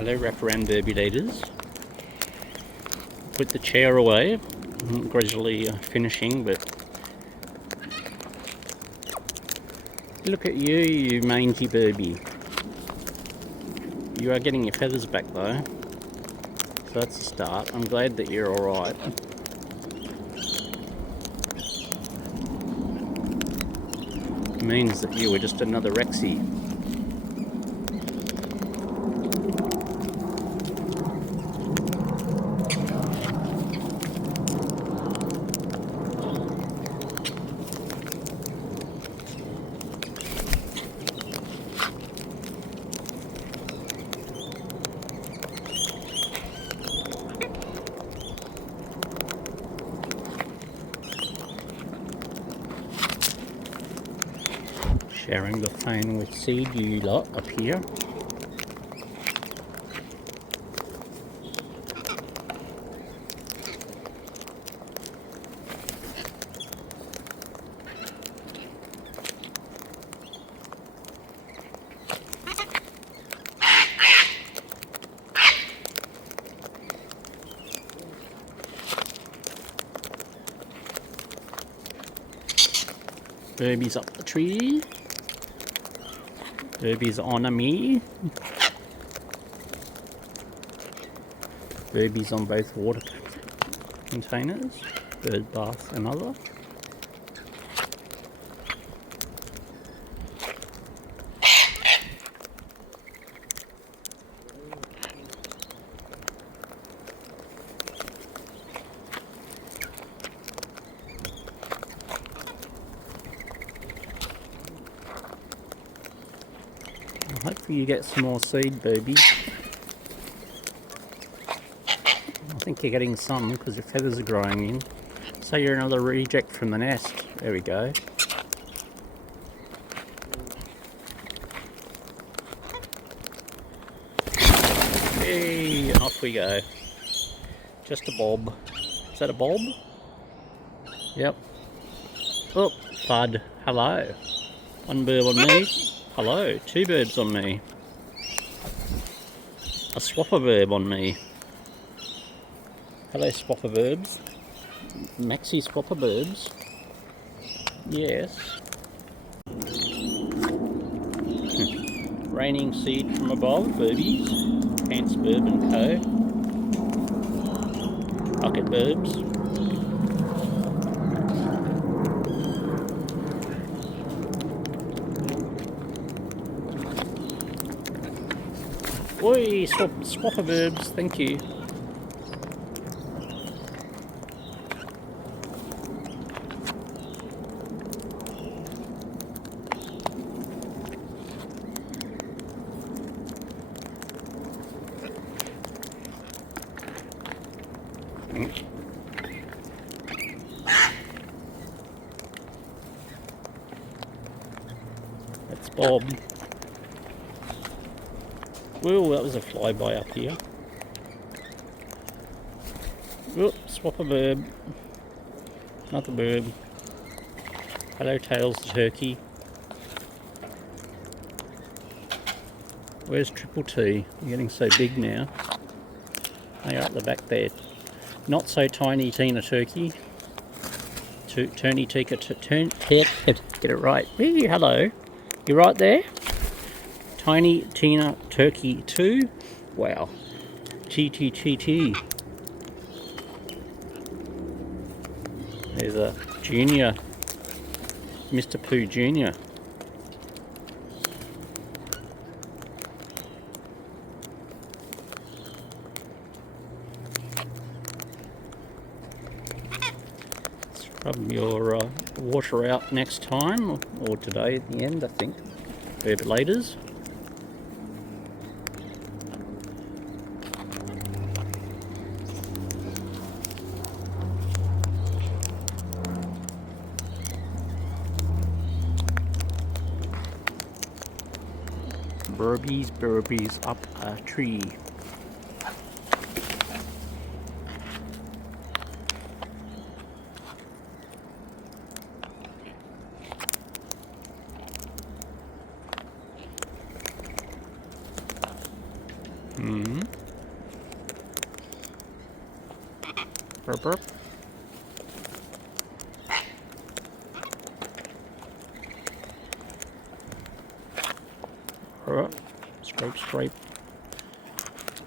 Hello, wraparound Birbs leaders. Put the chair away. I'm gradually finishing, but look at you, you mangy Birbie. You are getting your feathers back though, so that's a start. I'm glad that you're alright. It means that you were just another Rexy. Sharing the phone with Seed, you lot up here. Birbie's up the tree. Birbie's on me. Birbie's on both water containers. Bird bath another. Hopefully you get some more seed, Birbie. I think you're getting some because your feathers are growing in. So you're another reject from the nest. There we go. Hey, off we go. Just a bob. Is that a bob? Yep. Oh, Bud. Hello. One bird on me. Hello, two Birbs on me. A swapper Birb on me. Hello, swapper Birbs. Maxi swapper Birbs. Yes. Raining seed from above, Birbies. Pants Birb and Co. Bucket Birbs. Oi, swapper Birbs, thank you. That's Bob. Whoa, that was a flyby up here. Whoop, swapper Birb. Another Birb. Hello, Tails the turkey. Where's Triple T? You're getting so big now. Oh, you're up the back there. Not so tiny Tina turkey. Turny Tika, get it right. Hey, hello. You right there? Tiny Tina Turkey 2. Wow. TTTT. There's a junior. Mr. Pooh Jr. Scrub your water out next time, or today at the end, I think. Birbs leaders. Birbies up a tree. Mm-hmm. Burp, burp. Scrape, scrape.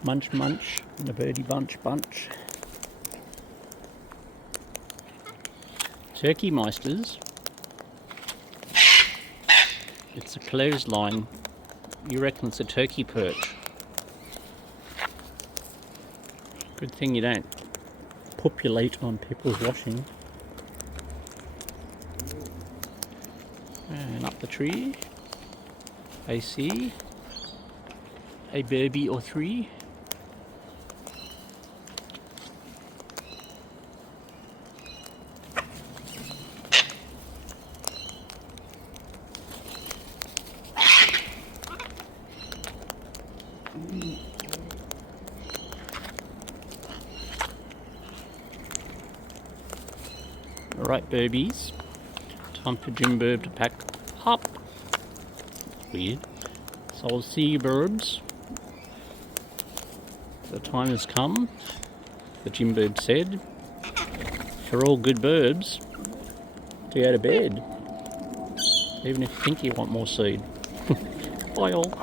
Munch, munch. The birdie bunch, bunch. Turkey meisters. It's a clothesline. You reckon it's a turkey perch. Good thing you don't populate on people's washing. And up the tree. I see a baby or three. Alright, Birbies. Time for Jim Birb to pack up. Weird. So I'll see you, Birbs. The time has come. The Jim Birb said, for all good Birbs to go to bed. Even if you think you want more seed. Bye all.